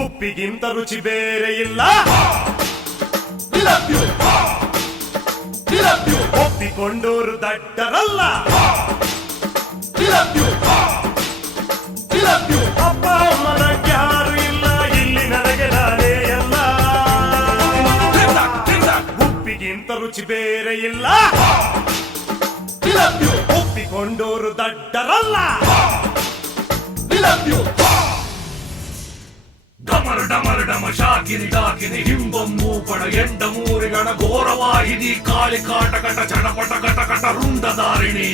ಉಪ್ಪಿಗಿಂತ ರುಚಿ ಬೇರೆ ಇಲ್ಲ. ಒಪ್ಪಿಕೊಂಡೋರು ದಡ್ಡರಲ್ಲ. ಅಪ್ಪ ಅಮ್ಮನ ಯಾರು ಇಲ್ಲ, ಇಲ್ಲಿ ನನಗೆ ನಾನೇ ಎಲ್ಲ. ಉಪ್ಪಿಗಿಂತ ರುಚಿ ಬೇರೆ ಇಲ್ಲ. ಒಪ್ಪಿಕೊಂಡೋರು ದಡ್ಡರಲ್ಲ. ಡಮರ್ ಡಮರ್ ಡಮ ಶಾಕಿನಿ ಡಾಕಿನಿ ಹಿಂಬಮ್ಮು ಪಡ ಎಂಡ ಮೂರಿಗಣ ಘೋರವಾಹಿನಿ ಕಾಳಿ ಕಾಟಕಟ ಚಟಪಟ ಕಟಕಟ ರುಂಡದಾರಿಣಿ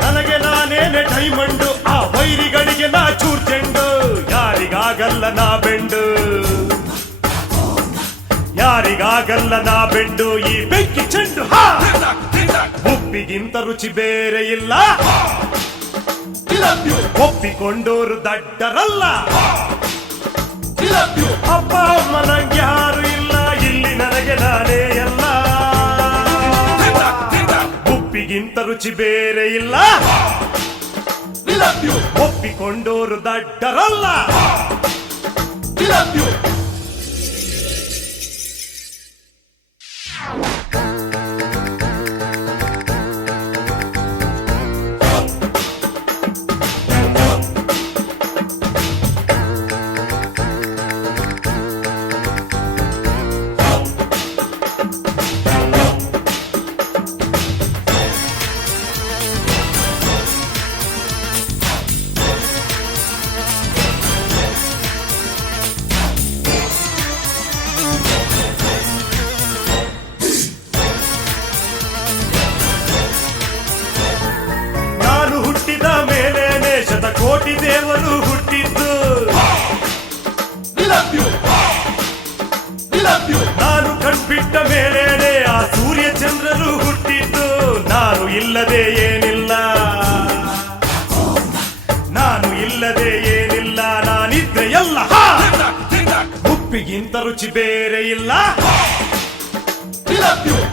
ನನಗೆ ನಾನೇನೆ ಡೈಮಂಡು, ಆ ವೈರಿಗಳಿಗೆ ನಾ ಚೂರ್ ಚೆಂಡು. ಯಾರಿಗಾಗಲ್ಲ ನಾ ಬೆಂಡು, ಯಾರಿಗಾಗಲ್ಲ ನಾ ಬೆಂಡು. ಈ ಬೆಂಕಿ ಚೆಂಡು ಉಪ್ಪಿಗಿಂತ ರುಚಿ ಬೇರೆ ಇಲ್ಲ. ಒಪ್ಪಿಕೊಂಡೋರು ದಡ್ಡರಲ್ಲ. ಅಪ್ಪ ಅಮ್ಮನ ಯಾರು ಇಲ್ಲ, ಇಲ್ಲಿ ನನಗೆ ನಾನೇ ಎಲ್ಲ. ಉಪ್ಪಿಗಿಂತ ರುಚಿ ಬೇರೆ ಇಲ್ಲ. ಒಪ್ಪಿಕೊಂಡೋರು ದಡ್ಡರಲ್ಲ. ಕೋಟಿ ದೇವರು ಹುಟ್ಟಿದ್ದು, ನಾನು ಕಣ್ಬಿಟ್ಟ ಮೇಲೇನೆ ಆ ಸೂರ್ಯ ಚಂದ್ರರು ಹುಟ್ಟಿದ್ದು. ನಾನು ಇಲ್ಲದೆ ಏನಿಲ್ಲ, ನಾನು ಇಲ್ಲದೆ ಏನಿಲ್ಲ, ನಾನಿದ್ರೆ ಎಲ್ಲ. ಉಪ್ಪಿಗಿಂತ ರುಚಿ ಬೇರೆ ಇಲ್ಲ.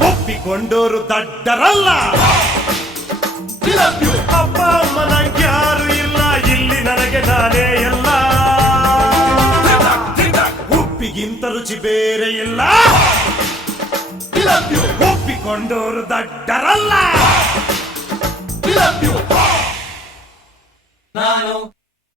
ಒಪ್ಪಿಕೊಂಡೋರು ದಡ್ಡರಲ್ಲ. ಅಪ್ಪ ಅಮ್ಮನ ಯಾರು ಇಲ್ಲ, ಇಲ್ಲಿ ನನಗೆ ನಾನೇ ಎಲ್ಲ. ಉಪ್ಪಿಗಿಂತ ರುಚಿ ಬೇರೆ ಇಲ್ಲ. ಒಪ್ಪಿಕೊಂಡೋರು ದಡ್ಡರಲ್ಲ. ನಾನು